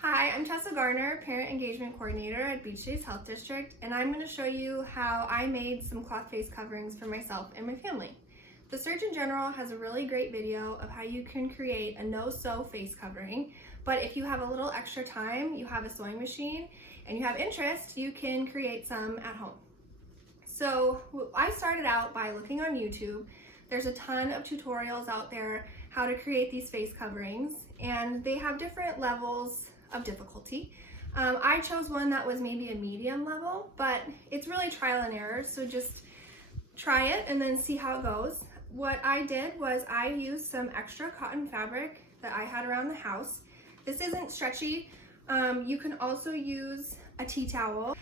Hi, I'm Tessa Garner, Parent Engagement Coordinator at BCHD Health District, and I'm going to show you how I made some cloth face coverings for myself and my family. The Surgeon General has a really great video of how you can create a no-sew face covering, but if you have a little extra time, you have a sewing machine, and you have interest, you can create some at home. So I started out by looking on YouTube. There's a ton of tutorials out there how to create these face coverings, and they have different levels of difficulty. I chose one that was maybe a medium level, but it's really trial and error, so just try it and then see how it goes. What I did was I used some extra cotton fabric that I had around the house. This isn't stretchy. You can also use a tea towel.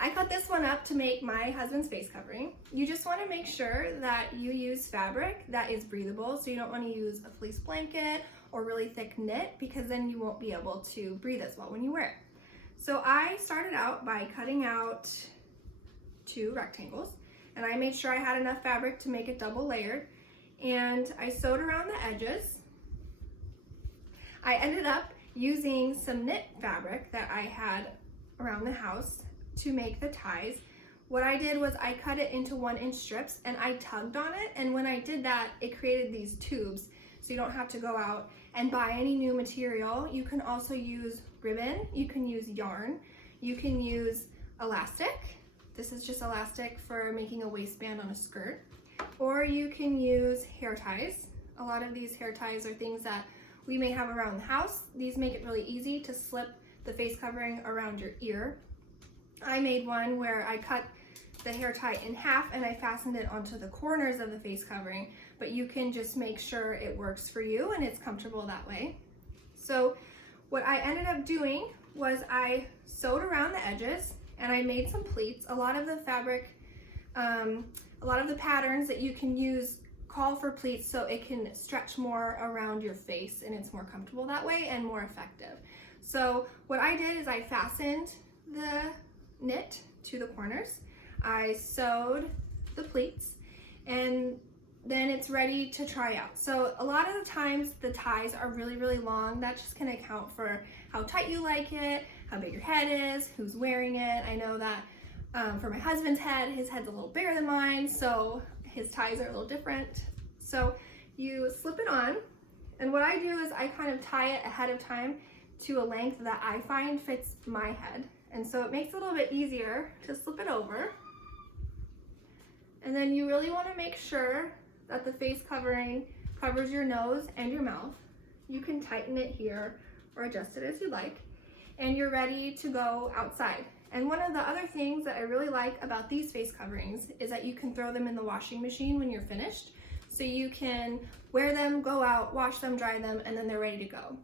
I cut this one up to make my husband's face covering. You just want to make sure that you use fabric that is breathable, so you don't want to use a fleece blanket or really thick knit, because then you won't be able to breathe as well when you wear it. So I started out by cutting out 2 rectangles, and I made sure I had enough fabric to make it double layered, and I sewed around the edges. I ended up using some knit fabric that I had around the house to make the ties. What I did was I cut it into 1-inch strips and I tugged on it, and when I did that, it created these tubes, so you don't have to go out and buy any new material. You can also use ribbon, you can use yarn, you can use elastic. This is just elastic for making a waistband on a skirt. Or you can use hair ties. A lot of these hair ties are things that we may have around the house. These make it really easy to slip the face covering around your ear. I made one where I cut the hair tie in half and I fastened it onto the corners of the face covering, but you can just make sure it works for you and it's comfortable that way. So what I ended up doing was I sewed around the edges and I made some pleats. A lot of the fabric, a lot of the patterns that you can use call for pleats so it can stretch more around your face and it's more comfortable that way and more effective. So what I did is I fastened the knit to the corners, I sewed the pleats, and then it's ready to try out. So a lot of the times the ties are really long. That just can account for how tight you like it, how big your head is, who's wearing it. I know that for my husband's head, his head's a little bigger than mine, so his ties are a little different. So you slip it on, and what I do is I kind of tie it ahead of time to a length that I find fits my head. And so it makes it a little bit easier to slip it over. And then you really want to make sure that the face covering covers your nose and your mouth. You can tighten it here or adjust it as you like. And you're ready to go outside. And one of the other things that I really like about these face coverings is that you can throw them in the washing machine when you're finished. So you can wear them, go out, wash them, dry them, and then they're ready to go.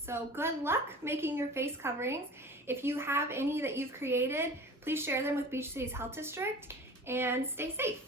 So good luck making your face coverings. If you have any that you've created, please share them with Beach City's Health District and stay safe.